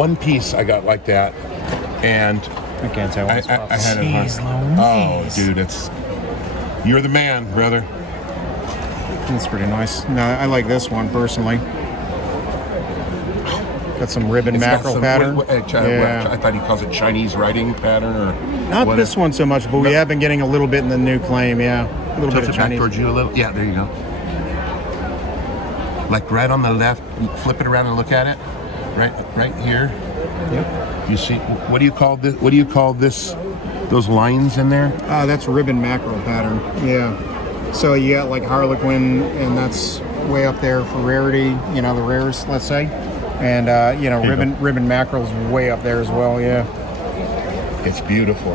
one piece I got like that, and I can't tell. I had it. Jeez Oh, Louise. dude, you're the man, brother. That's pretty nice. No, I like this one personally. Got some ribbon It's got mackerel some- pattern. I thought he calls it Chinese writing pattern, or Not what this one so much, but we have been getting a little bit in the new claim. Yeah, a little Tilt bit of it back Chinese. towards you a little. Yeah, there you go. Like right on the left, you flip it around and look at it. Right here. Yep. You see, what do you call this? What do you call this? Those lines in there? That's ribbon mackerel pattern. Yeah. So you got like Harlequin, and that's way up there for rarity. You know, the rarest, let's say. And ribbon mackerel's way up there as well. Yeah. It's beautiful.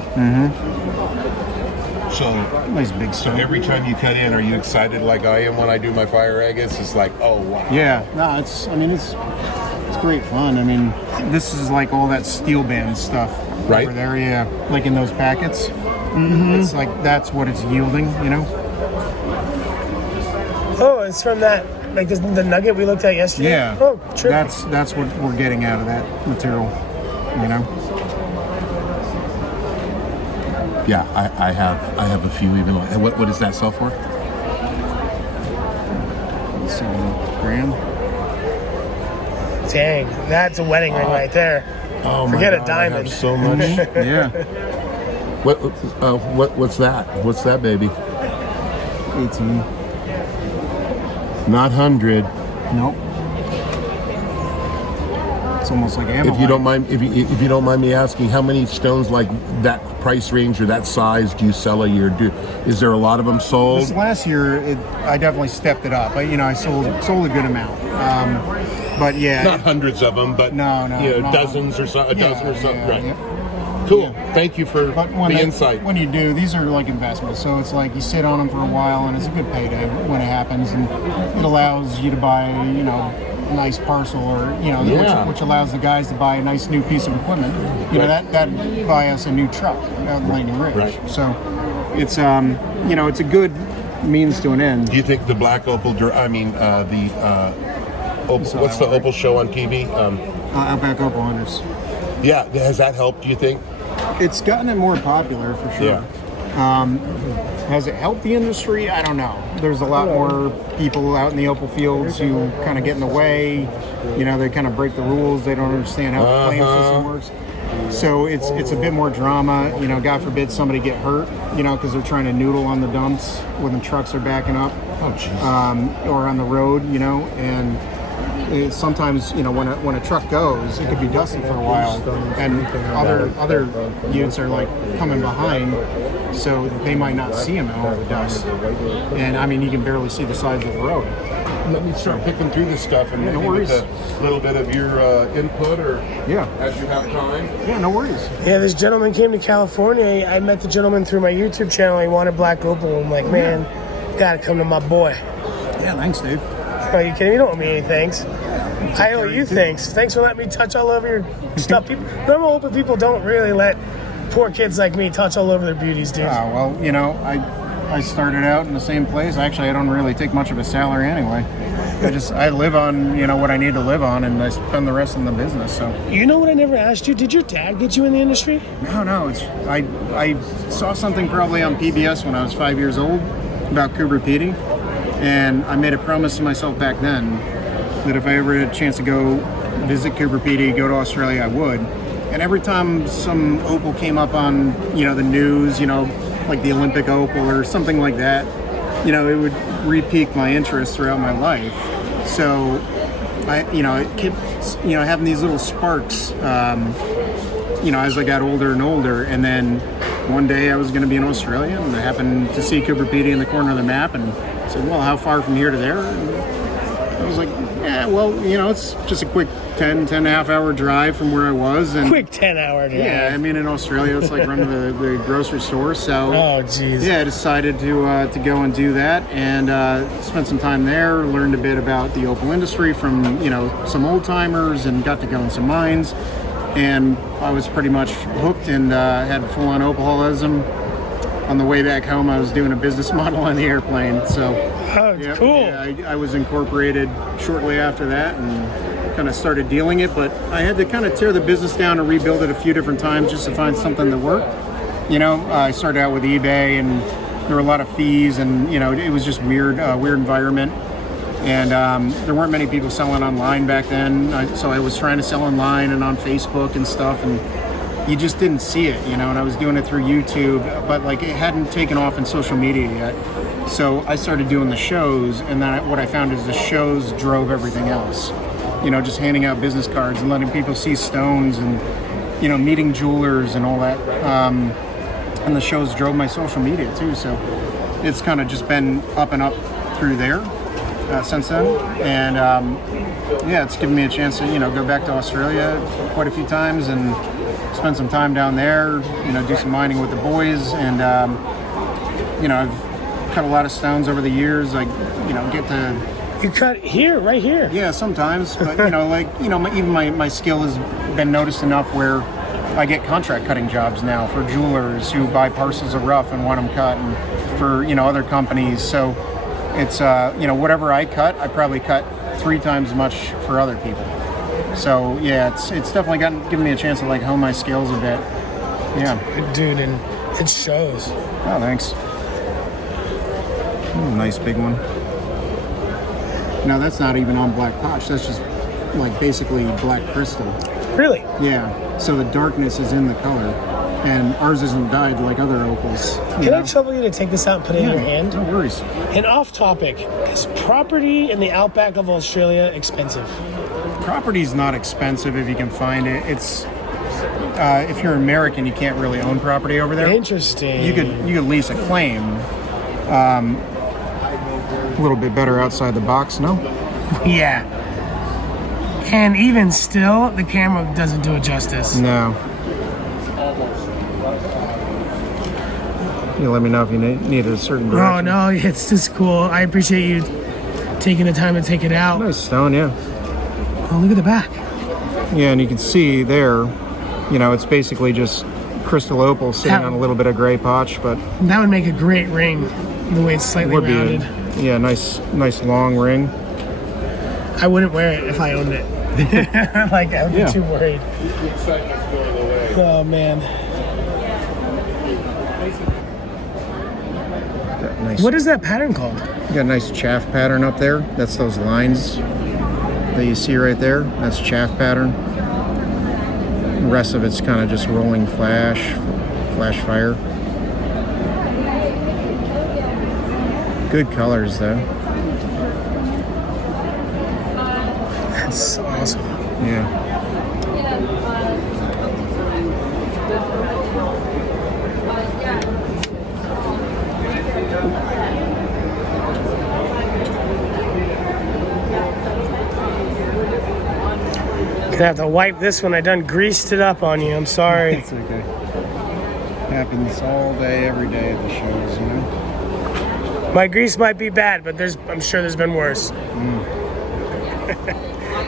So Nice big So stone. every time you cut in, are you excited like I am when I do my fire agates? It's like, oh wow. Yeah. No, it's great fun. I mean, this is like all that steel band stuff Right. over there. Yeah. Like in those packets. It's like that's what it's yielding. You know. Oh, it's from that, like the nugget we looked at yesterday? Yeah. Oh, true. That's what we're getting out of that material. You know. Yeah, I have a few even. And what does that sell for? Let's see, grand. Dang, that's a wedding ring right there. Oh Forget my a God, diamond. I have so much. Yeah. What's that? What's that, baby? 18. Not 100. Nope. It's almost like ammo. If you don't mind, if you don't mind me asking, how many stones like that price range or that size do you sell a year? Is there a lot of them sold? This last year, I definitely stepped it up. I sold a good amount. But yeah. Not hundreds of them, but No, not dozens or so, a dozen or something. yeah, Right. yeah. Cool. Thank you for But the insight. when you do, these are like investments. So it's like you sit on them for a while, and it's a good payday when it happens, and it allows you to buy, a nice parcel, or Yeah. which allows the guys to buy a nice new piece of equipment. That buy us a new truck out in Lightning Ridge. Right. So it's it's a good means to an end. Do you think the black opal? Opal, So what's that the opal show on TV? Outback Opal Hunters. Yeah, has that helped? Do you think? It's gotten it more popular for sure. Has it helped the industry? I don't know. There's a lot more people out in the opal fields who kind of get in the way. They kind of break the rules. They don't understand how the claim system works. So it's a bit more drama. God forbid somebody get hurt. Because they're trying to noodle on the dumps when the trucks are backing up. Oh, jeez. Or on the road. And sometimes when a truck goes, it could be dusty for a while, and other units are like coming behind, so they might not see them in all the dust. And I mean, you can barely see the sides of the road. Let me start picking through this stuff and no maybe worries. with a little bit of your input, or Yeah. as you have time. Yeah, no worries. Yeah, this gentleman came to California. I met the gentleman through my YouTube channel. He wanted black opal. I'm like, man, gotta come to my boy. Yeah, thanks, Dave. Are you kidding? You don't owe me any thanks. I owe you thanks. Thanks for letting me touch all over your stuff. Normal open people don't really let poor kids like me touch all over their beauties, dude. Well, I started out in the same place. Actually, I don't really take much of a salary anyway. I live on what I need to live on, and I spend the rest in the business. So You know what I never asked you? Did your dad get you in the industry? no, I saw something probably on PBS when I was 5 years old about Cooper Pedy, and I made a promise to myself back then that if I ever had a chance to go visit Cooper Pedy, go to Australia, I would. And every time some opal came up on the news, like the Olympic opal or something like that, it would re-pique my interest throughout my life. So it kept having these little sparks as I got older and older. And then one day I was going to be in Australia, and I happened to see Cooper Pedy in the corner of the map, and said, well, how far from here to there? And I was like, yeah, well, it's just a quick 10 and a half hour drive from where I was. And Quick 10-hour drive. yeah, I mean, in Australia, it's like running the grocery store. So Oh, jeez. yeah, I decided to go and do that, and spent some time there, learned a bit about the opal industry from some old timers, and got to go in some mines, and I was pretty much hooked, and had full-on opalholism. On the way back home, I was doing a business model on the airplane. So Oh, yeah, cool. yeah, I was incorporated shortly after that, and kind of started dealing it, but I had to kind of tear the business down and rebuild it a few different times just to find something that worked. I started out with eBay, and there were a lot of fees, and it was just weird environment. And there weren't many people selling online back then, so I was trying to sell online and on Facebook and stuff, and you just didn't see it, and I was doing it through YouTube, but like it hadn't taken off in social media yet. So I started doing the shows, and then what I found is the shows drove everything else. Just handing out business cards and letting people see stones, and meeting jewelers and all that. And the shows drove my social media too. So it's kind of just been up and up through there since then. And it's given me a chance to go back to Australia quite a few times and spend some time down there. Do some mining with the boys, and I've cut a lot of stones over the years. Like get to. You cut here, right here. Yeah, sometimes, but even my skill has been noticed enough where I get contract cutting jobs now for jewelers who buy parcels of rough and want them cut, and for other companies. So it's whatever I cut, I probably cut 3 times as much for other people. So yeah, it's definitely given me a chance to hone my skills a bit. Yeah, dude, and it shows. Oh, thanks. Nice big one. No, that's not even on black potch. That's just basically black crystal. Really? Yeah. So the darkness is in the color, and ours isn't dyed like other opals. Can I trouble you to take this out and put it in your hand? No worries. And off topic, is property in the outback of Australia expensive? Property's not expensive if you can find it. It's if you're American, you can't really own property over there. Interesting. You could lease a claim. A little bit better outside the box, no? Yeah. And even still, the camera doesn't do it justice. No. You let me know if you need a certain direction. Oh, no, it's just cool. I appreciate you taking the time to take it out. Nice stone, yeah. Oh, look at the back. Yeah, and you can see there, it's basically just crystal opal sitting on a little bit of gray potch, but... That would make a great ring, the way it's slightly rounded. Yeah, nice long ring. I wouldn't wear it if I owned it. I would be too worried. Oh, man. What is that pattern called? Got a nice chaff pattern up there. That's those lines that you see right there. That's chaff pattern. The rest of it's kind of just rolling flash fire. Good colors though. That's awesome. Yeah. Gonna have to wipe this one. I done greased it up on you. I'm sorry. It's okay. Happens all day, every day at the shows, My grease might be bad, but I'm sure there's been worse.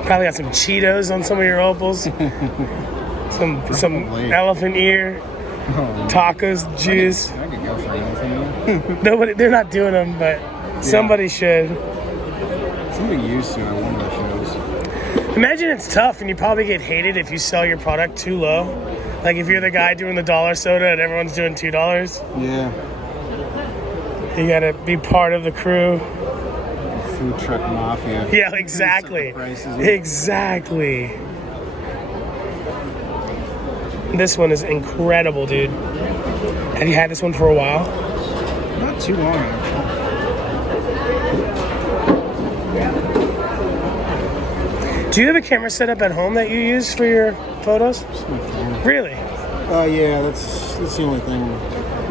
Probably got some Cheetos on some of your opals. some elephant ear, tacos, juice. I could go for anything. Nobody, they're not doing them, but somebody should. Somebody used to at one of the shows. Imagine it's tough, and you probably get hated if you sell your product too low. Like if you're the guy doing the $1 soda and everyone's doing $2. Yeah. You gotta be part of the crew. Food truck mafia. Yeah, exactly. Exactly. This one is incredible, dude. Have you had this one for a while? Not too long, actually. Do you have a camera set up at home that you use for your photos? Just my phone. Really? Yeah, that's the only thing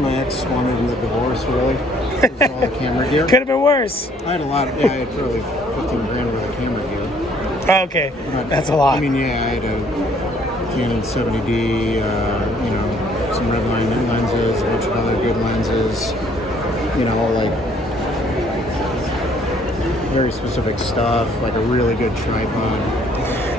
my ex wanted in the divorce, really. Was all the camera gear. Could have been worse. I had I had probably 15 grand worth of camera gear. Oh, okay, that's a lot. I mean, yeah, I had a Canon 70D, some Redline lenses, a bunch of other good lenses, very specific stuff, like a really good tripod.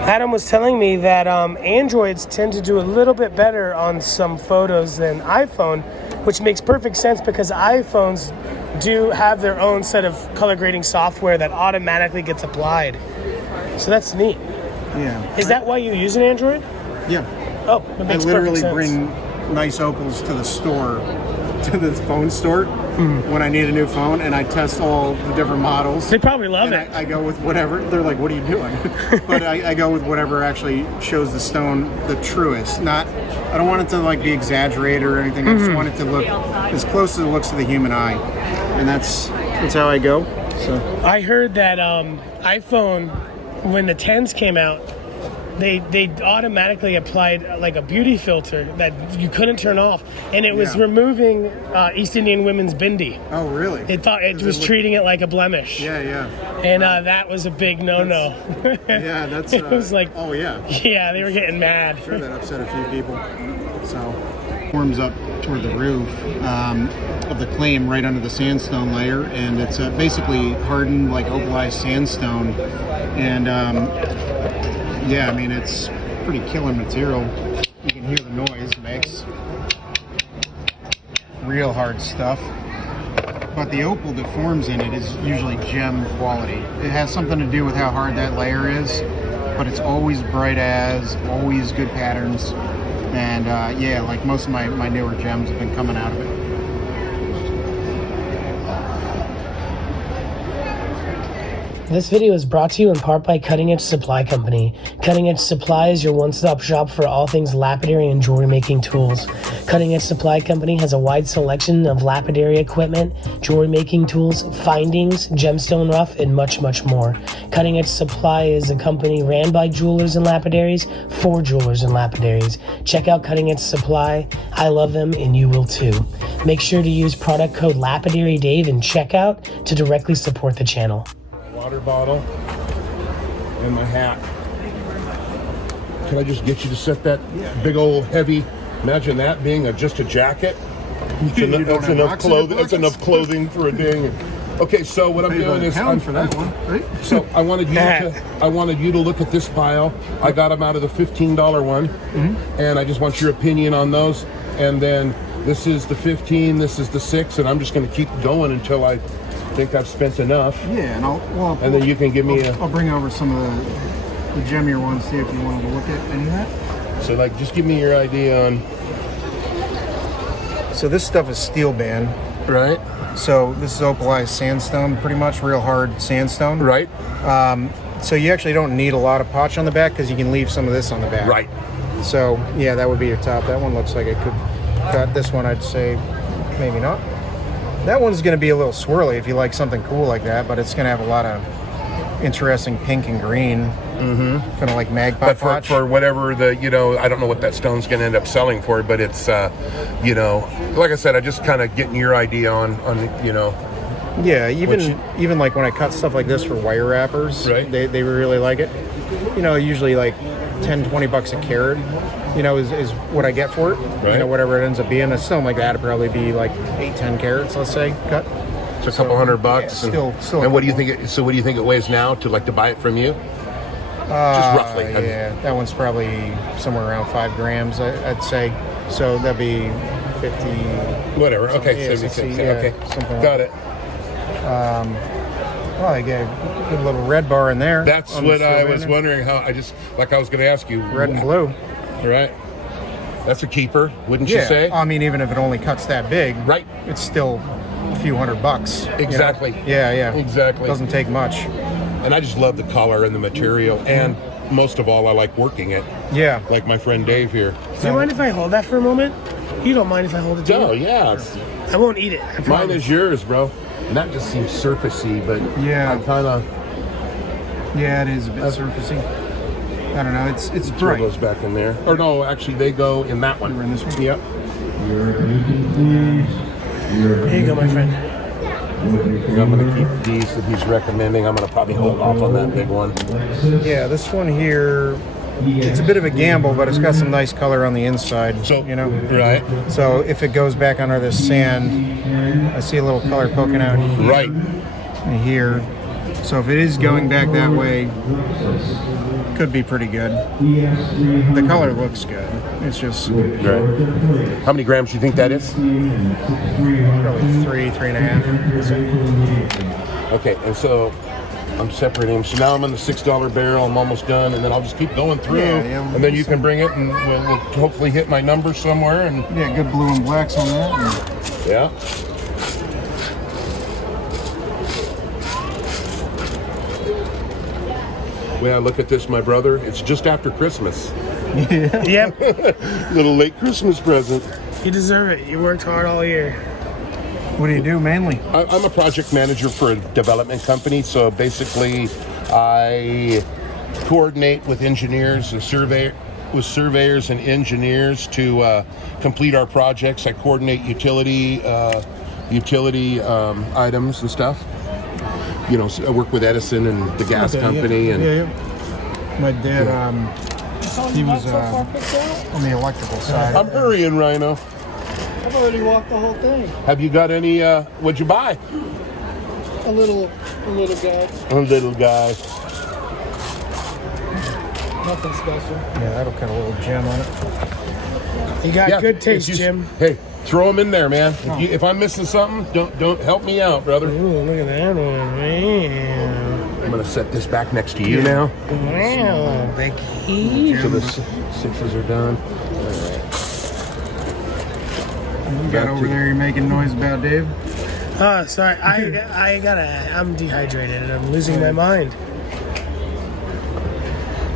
Adam was telling me that Androids tend to do a little bit better on some photos than iPhone, which makes perfect sense because iPhones do have their own set of color grading software that automatically gets applied. So that's neat. Yeah. Is that why you use an Android? Yeah. Oh, that I makes literally perfect sense. bring nice Opals to the store, to the phone store, when I need a new phone, and I test all the different models. They probably love And it. I go with whatever. They're like, "What are you doing?" But I go with whatever actually shows the stone the truest. Not, I don't want it to like be exaggerated or anything. I just want it to look as close as it looks to the human eye, and that's how I go. So I heard that iPhone, when the 10s came out, they automatically applied like a beauty filter that you couldn't turn off, and it was Yeah. removing East Indian women's bindi. Oh, really? It thought it Does was it look- treating it like a blemish. Yeah, yeah, And that was a big no-no. yeah. That's. It was like, oh yeah. yeah, they were getting mad. Sure, that upset a few people. So, forms up toward the roof of the claim, right under the sandstone layer, and it's basically hardened like opalized sandstone. And yeah, I mean it's pretty killer material. You can hear the noise it makes. Real hard stuff. But the opal that forms in it is usually gem quality. It has something to do with how hard that layer is, but it's always bright as, always good patterns. And yeah, like most of my newer gems have been coming out of it. This video is brought to you in part by Cutting Edge Supply Company. Cutting Edge Supply is your one-stop shop for all things lapidary and jewelry making tools. Cutting Edge Supply Company has a wide selection of lapidary equipment, jewelry making tools, findings, gemstone rough, and much, much more. Cutting Edge Supply is a company ran by jewelers and lapidaries for jewelers and lapidaries. Check out Cutting Edge Supply. I love them, and you will too. Make sure to use product code LapidaryDave in checkout to directly support the channel. Water bottle and my hat. Can I just get you to set that big old heavy? Imagine that being just a jacket. That's enough clothing. That's enough clothing for a ding. Okay, so what I'm doing is I'm for that one, right? So I wanted you to look at this pile. I got them out of the $15 one, and I just want your opinion on those. And then this is the 15, this is the 6, and I'm just going to keep going until I think I've spent enough. Yeah, and and then you can give me I'll bring over some of the gemmier ones, see if you want to look at any of that. So like, just give me your idea on. So this stuff is steel band. Right. So this is opalized sandstone, pretty much real hard sandstone. Right. So you actually don't need a lot of potch on the back because you can leave some of this on the back. Right. So yeah, that would be your top. That one looks like it could cut. This one I'd say maybe not. That one's going to be a little swirly if you like something cool like that, but it's going to have a lot of interesting pink and green. Kind of like magpie But potch. for whatever I don't know what that stone's going to end up selling for, but it's, like I said, I just kind of getting your idea on. Yeah, even like when I cut stuff like this for wire wrappers, Right. they really like it. Usually like $10-20 a carat, is what I get for it. Right. Whatever it ends up being. A stone like that would probably be like 8-10 carats, let's say, cut. So a couple $100. Yeah, still. And what do you think? What do you think it weighs now to buy it from you? Just roughly. Yeah, that one's probably somewhere around 5 grams, I'd say. So that'd be 50. Whatever. Okay, Yeah, 76. 60, Okay, something like got it. Well, I get a good little red bar in there. That's on the what I steel was band. wondering. How I was going to ask you. Red and blue. Right. That's a keeper, wouldn't you say? I mean, even if it only cuts that big, Right. it's still a few $100. Exactly. Yeah. Exactly. Doesn't take much. And I just love the color and the material, and most of all, I like working it. Yeah. Like my friend Dave here. Do you mind if I hold that for a moment? You don't mind if I hold it, do you? Oh yeah, I won't eat it. I mine promise. is yours, bro. And that just seems surfacey, but Yeah. I kind of Yeah, it is a bit surfacey. I don't know. It's throw bright. those back in there. Or no, actually, they go in that one. We're in this one. Yep. Here you go, my friend. I'm going to keep these that he's recommending. I'm going to probably hold off on that big one. Yeah, this one here, it's a bit of a gamble, but it's got some nice color on the inside. So, Right. right, So if it goes back under this sand, I see a little color poking out right. here. So if it is going back that way, could be pretty good. The color looks good. It's just Right. How many grams do you think that is? probably 3.5. Okay, and so I'm separating them. So now I'm in the $6 barrel. I'm almost done, and then I'll just keep going through, Yeah, and then you can bring it, and we'll hopefully hit my number somewhere. And yeah, good blue and blacks on that. yeah. Well, look at this, my brother. It's just after Christmas. Yep. Little late Christmas present. You deserve it. You worked hard all year. What do you do mainly? I'm a project manager for a development company, so basically I coordinate with engineers and surveyors and engineers to complete our projects. I coordinate utility items and stuff. You know, I work with Edison and the gas company. And my dad, he was on the electrical side. I'm hurrying, Rhino. I've already walked the whole thing. Have you got any? What'd you buy? A little guy. A little guy. Nothing special. Yeah, that'll cut a little gem on it. You got good taste, Jim. Hey, throw them in there, man. If I'm missing something, don't help me out, brother. Ooh, look at that one, man. I'm gonna set this back next to you now. Wow, Becky. So the sixes are done. You got over there, you're making noise about Dave? Oh, sorry. I'm dehydrated and I'm losing my mind.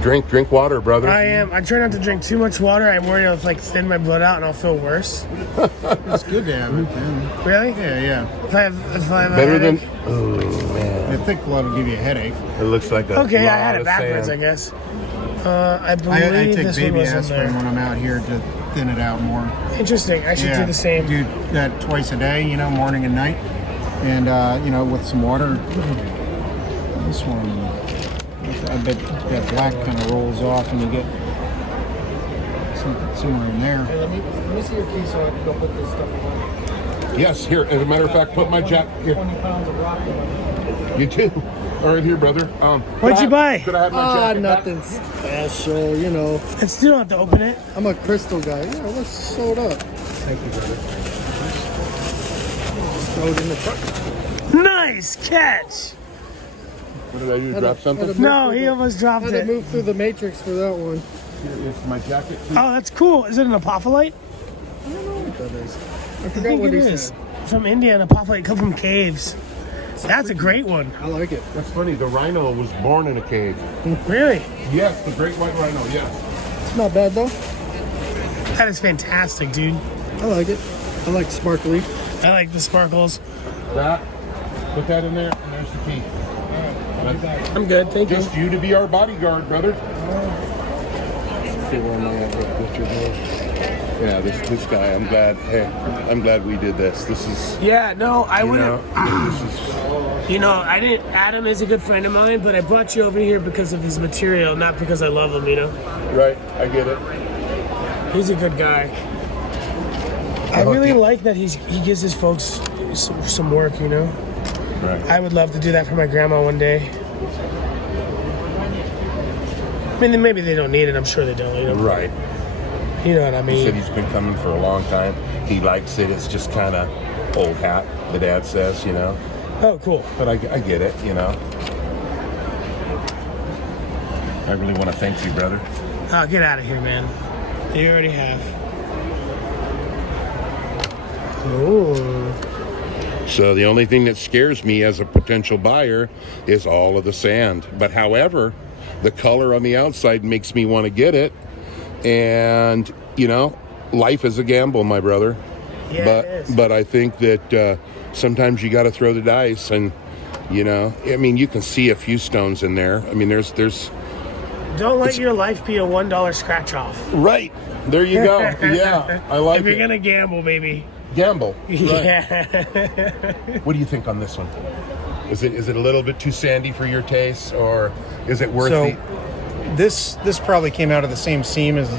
Drink water, brother. I am. I try not to drink too much water. I'm worried I'll thin my blood out and I'll feel worse. It's good to have it, man. Really? Yeah. If I have Better a than. headache? Oh man. The thick blood will give you a headache. It looks like a. Okay, I lot had it of backwards, sand. I guess. I believe I take this one baby was in aspirin there. when I'm out here to thin it out more. Interesting. I should do the same. Do that twice a day, morning and night. And, with some water. This one, I bet that black kind of rolls off and you get somewhere in there. Hey, let me see your key so I can go put this stuff away. Yes, here. As a matter of fact, put my jack here. 20 pounds of rock in it. You too. All right, here, brother. What'd you buy? Could I have my jacket back? Nothing special, I still don't have to open it. I'm a crystal guy. Yeah, let's sew it up. Thank you, brother. Throw it in the truck. Nice catch. What did I do? Drop something? No, he almost dropped Had to it. move through the matrix for that one. Here is my jacket. Oh, that's cool. Is it an apophyllite? I don't know what that is. I I forgot think what it he is. said. From India, an apophyllite come from caves. That's a great one. I like it. That's funny. The rhino was born in a cave. Really? Yes, the great white rhino. Yes. It's not bad though. That is fantastic, dude. I like it. I like sparkly. I like the sparkles. That. Put that in there, and there's the key. I'm good, thank you. Just you to be our bodyguard, brother. Yeah, this guy. I'm glad. Hey, I'm glad we did this. This is. Yeah, no, I You wouldn't. know, this is. I didn't. Adam is a good friend of mine, but I brought you over here because of his material, not because I love him. Right. I get it. He's a good guy. I really like that he gives his folks some work. Right. I would love to do that for my grandma one day. I mean, maybe they don't need it. I'm sure they don't. Right. You know what I He said mean? he's been coming for a long time. He likes it. It's just kind of old hat, the dad says, Oh, cool. But I get it, I really want to thank you, brother. Oh, get out of here, man. You already have. Ooh. So the only thing that scares me as a potential buyer is all of the sand. But however, the color on the outside makes me want to get it. And, life is a gamble, my brother. Yeah, but it is. but I think that sometimes you got to throw the dice, and you can see a few stones in there. I mean, there's Don't let your life be a $1 scratch off. right there. You go. Yeah, I like If you're it. gonna gamble, baby. Gamble. Right. Yeah. What do you think on this one? Is it a little bit too sandy for your taste, or is it worth So, the? this probably came out of the same seam as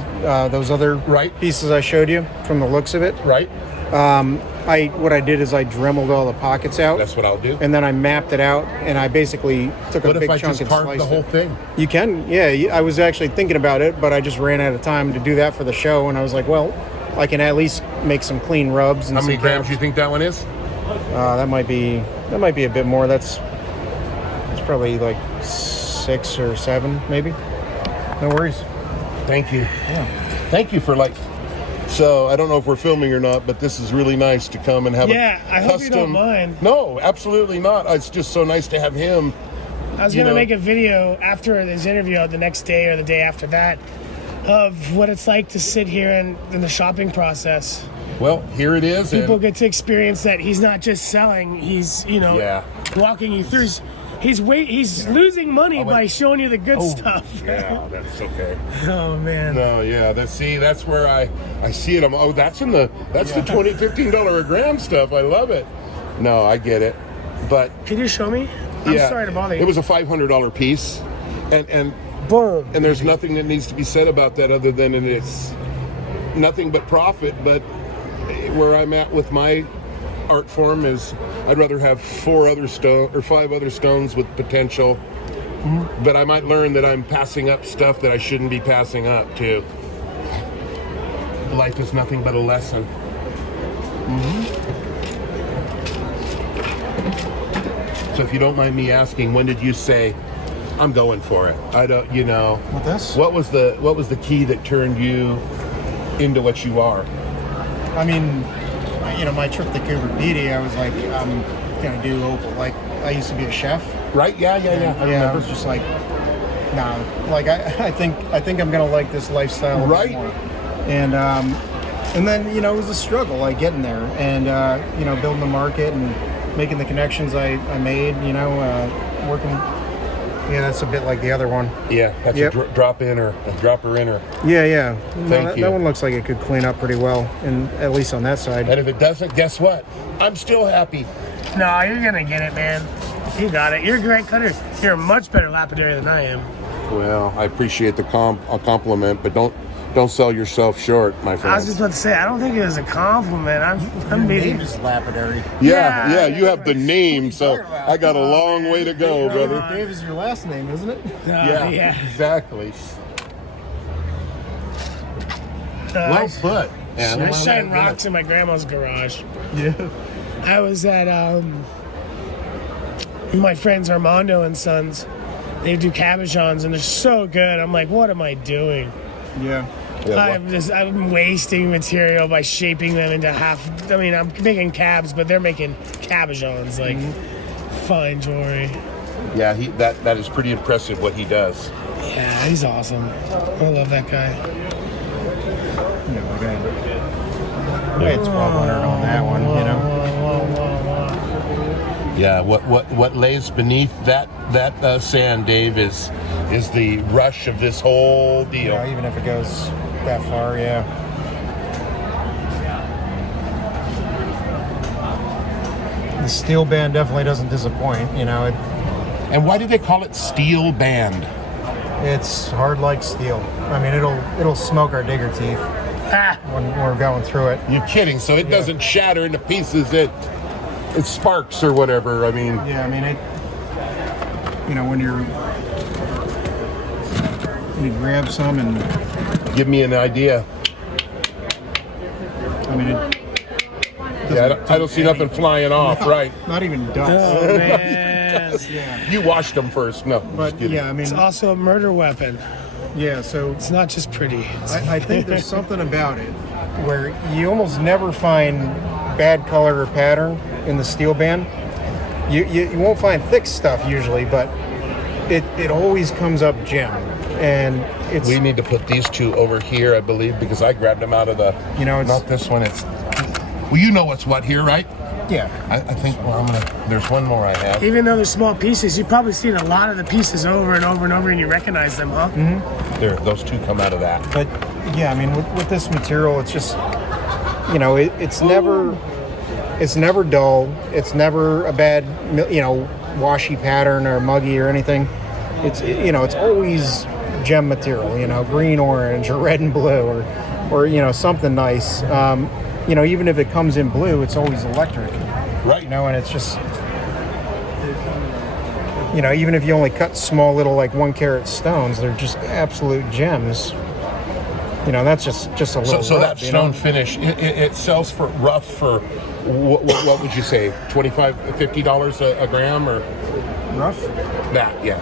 those other Right. pieces I showed you from the looks of it. Right. What I did is I dremeled all the pockets out. That's what I'll do. And then I mapped it out, and I basically took What a if big I chunk just and carved sliced the whole it. thing? You can, yeah. I was actually thinking about it, but I just ran out of time to do that for the show, and I was like, well, I can at least make some clean rubs. And How many some grams caps. do you think that one is? That might be a bit more. That's probably like 6 or 7, maybe. No worries. Thank you. Yeah. Thank you for So I don't know if we're filming or not, but this is really nice to come and have Yeah, a I hope you don't mind. No, absolutely not. It's just so nice to have him. I was going to make a video after this interview, the next day or the day after that, of what it's like to sit here in the shopping process. Well, here it is. People get to experience that he's not just selling; he's walking you through. He's losing money by showing you the good stuff. Yeah, that's okay. Oh man. No, yeah, that's where I see it. That's the $15 a gram stuff. I love it. No, I get it, but can you show me? I'm sorry to bother you. It was a $500 piece, and boom. And there's nothing that needs to be said about that other than it's nothing but profit. But where I'm at with my art form is I'd rather have 5 other stones with potential. Mm-hmm. But I might learn that I'm passing up stuff that I shouldn't be passing up too. Life is nothing but a lesson. Mm-hmm. So if you don't mind me asking, when did you say, I'm going for it? I don't, With this? What was the key that turned you into what you are? I mean, my trip to Cooper Pedy, I was like, I'm gonna do Opal. Like, I used to be a chef. Right? Yeah. I was just like, nah. Like, I think I'm gonna like this lifestyle. Right. More. And then it was a struggle, like getting there, and building the market and making the connections I made. Working. Yeah, that's a bit like the other one. Yeah, that's a dropper inner. Yeah. Thank you. That one looks like it could clean up pretty well, and at least on that side. And if it doesn't, guess what? I'm still happy. No, you're gonna get it, man. You got it. You're a great cutter. You're a much better lapidary than I am. Well, I appreciate the compliment, but don't sell yourself short, my friend. I was just about to say, I don't think it was a compliment. I'm meeting. Just lapidary. Yeah, you have the name, so I got a long way to go, brother. Dave is your last name, isn't it? Yeah. Exactly. Well put. I shine rocks in my grandma's garage. Yeah. I was at my friends Armando and Sons. They do cabochons and they're so good. I'm like, what am I doing? Yeah. I'm wasting material by shaping them into half. I mean, I'm making cabs, but they're making cabochons, like fine jewelry. Yeah, that is pretty impressive what he does. Yeah, he's awesome. I love that guy. It's 1,200 on that one, Yeah, what lays beneath that sand, Dave, is the rush of this whole deal. Yeah, even if it goes that far, yeah. The steel band definitely doesn't disappoint, And why do they call it steel band? It's hard like steel. I mean, it'll smoke our digger teeth when we're going through it. You're kidding. So it doesn't shatter into pieces. It sparks or whatever. I mean. Yeah, I mean it. When you grab some and give me an idea. I mean it. I don't see nothing flying off, right? Not even dust. Oh man. Yeah. You washed them first, no? But yeah, I mean, It's also a murder weapon. Yeah, so It's not just pretty. I think there's something about it where you almost never find bad color or pattern in the steel band. You won't find thick stuff usually, but it always comes up gem. And we need to put these two over here, I believe, because I grabbed them out of the. It's not this one. It's. Well, you know what's what here, right? Yeah. I think. Well, there's one more I have. Even though they're small pieces, you've probably seen a lot of the pieces over and over and over, and you recognize them, huh? Mm-hmm. There, those two come out of that. But yeah, I mean, with this material, it's just, it's never dull. It's never a bad, washy pattern or muggy or anything. It's always gem material. Green, orange, or red and blue, or something nice. Even if it comes in blue, it's always electric. Right. And it's just, even if you only cut small little 1 carat stones, they're just absolute gems. That's just a little So rough, that stone finish, it sells for rough for What would you say? $25, $50 a gram or Rough? that? Yeah.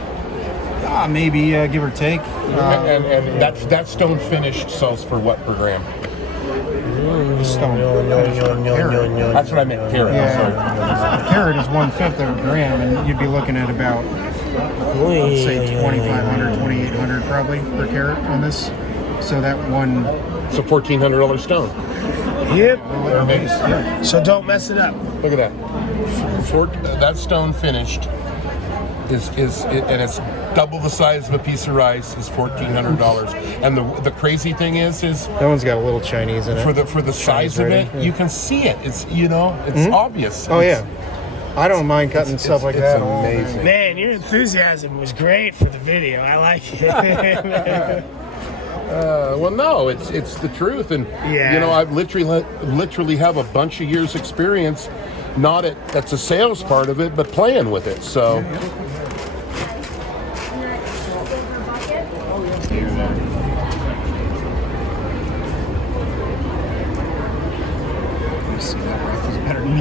Maybe give or take. And that stone finished sells for what per gram? Stone. That's what I meant. Carat. Yeah. Sorry. The carat is 1/5 of a gram, and you'd be looking at about, let's say, 2,500, 2,800 probably per carat on this. So that one. It's a $1,400 stone. Yep. Yeah. So don't mess it up. Look at that. That stone finished and it's double the size of a piece of rice. Is $1,400. And the crazy thing is That one's got a little Chinese in it. for the size of it, you can see it. It's it's obvious. Oh yeah. I don't mind cutting stuff like that. It's amazing. Man, your enthusiasm was great for the video. I like it. Well, no, it's the truth, and Yeah. I've literally have a bunch of years experience. Not that's a sales part of it, but playing with it. So. Better than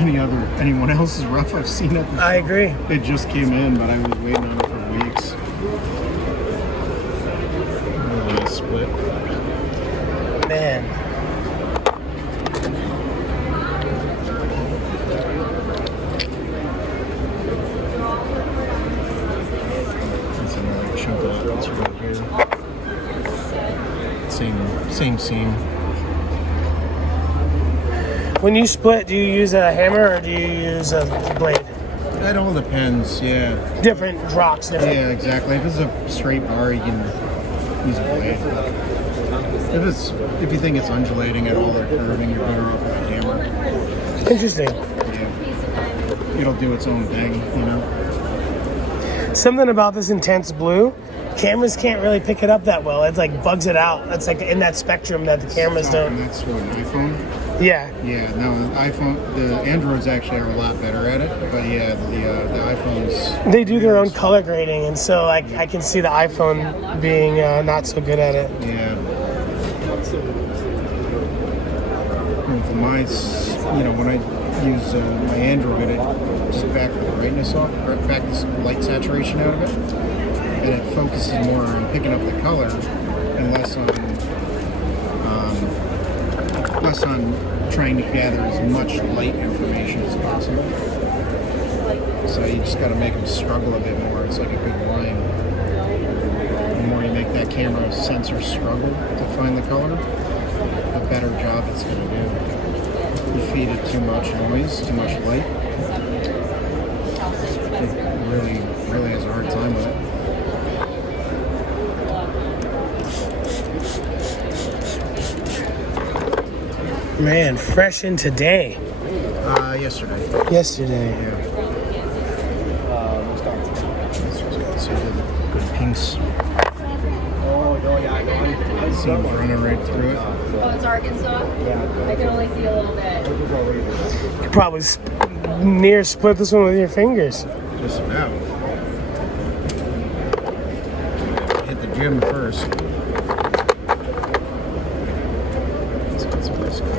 anyone else's rough I've seen it. I agree. It just came in, but I was waiting on it for weeks. Really nice split. Man. That's another chunk of that's right here. Same seam. When you split, do you use a hammer or do you use a blade? It all depends, yeah. Different rocks. Different. Yeah, exactly. If it's a straight bar, you can use a blade. If you think it's undulating at all or curving, you're better off with a hammer. Interesting. Yeah. It'll do its own thing, Something about this intense blue, cameras can't really pick it up that well. It like bugs it out. It's like in that spectrum that the cameras And don't. that's what, an iPhone? Yeah. Yeah, no, the Androids actually are a lot better at it, but yeah, the iPhones. They do their own color grading, and so I can see the iPhone being not so good at it. Yeah. With my, when I use my Android, it just back the brightness off, back the light saturation out of it, and it focuses more on picking up the color and less on trying to gather as much light information as possible. So you just got to make them struggle a bit more. It's like a good wine. The more you make that camera sensor struggle to find the color, the better job it's going to do. You feed it too much noise, too much light, it really has a hard time with it. Man, fresh in today. Yesterday. Yesterday. Yeah. This one's got some good pinks. Seams running right through it. Oh, it's Arkansas? Yeah. I can only see a little bit. You could probably near split this one with your fingers. Just about. Hit the gym first. Let's get some nice color.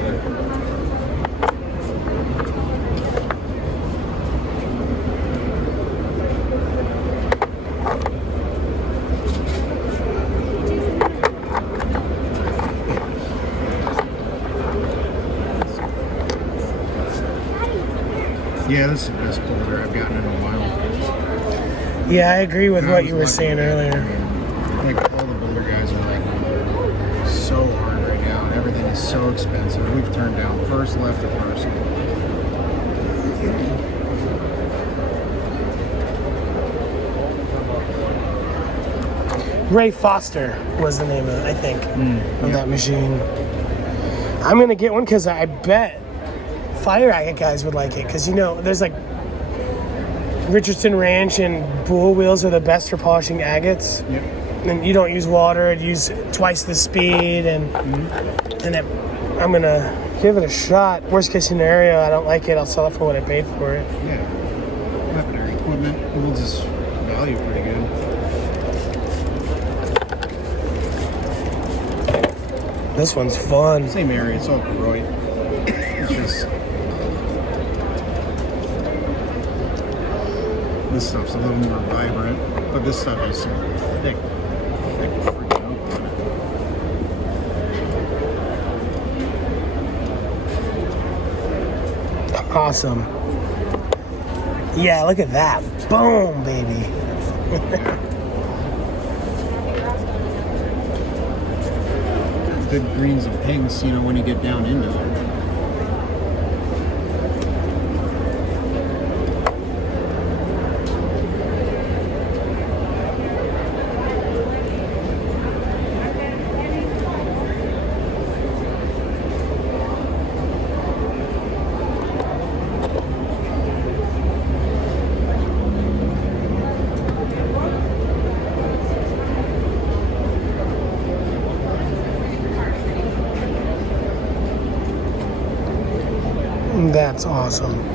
Yeah, this is the best boulder I've gotten in a while. Yeah, I agree with what you were saying earlier. Like all the boulder guys are like so hard right now, and everything is so expensive. We've turned down first left of parcel. Ray Foster was the name of it, I think, of that machine. I'm gonna get one because I bet fire agate guys would like it, because there's like Richardson Ranch and Bull wheels are the best for polishing agates. Yep. And you don't use water; you use twice the speed, and I'm gonna give it a shot. Worst case scenario, I don't like it. I'll sell it for what I paid for it. Yeah. Weaponry equipment, it will just value pretty good. This one's fun. Same area, it's all Beroit. It's just This stuff's a little more vibrant, but this stuff is thick freaking oak on it. Awesome. Yeah, look at that. Boom, baby. Good greens and pinks, you know, when you get down into it. That's awesome.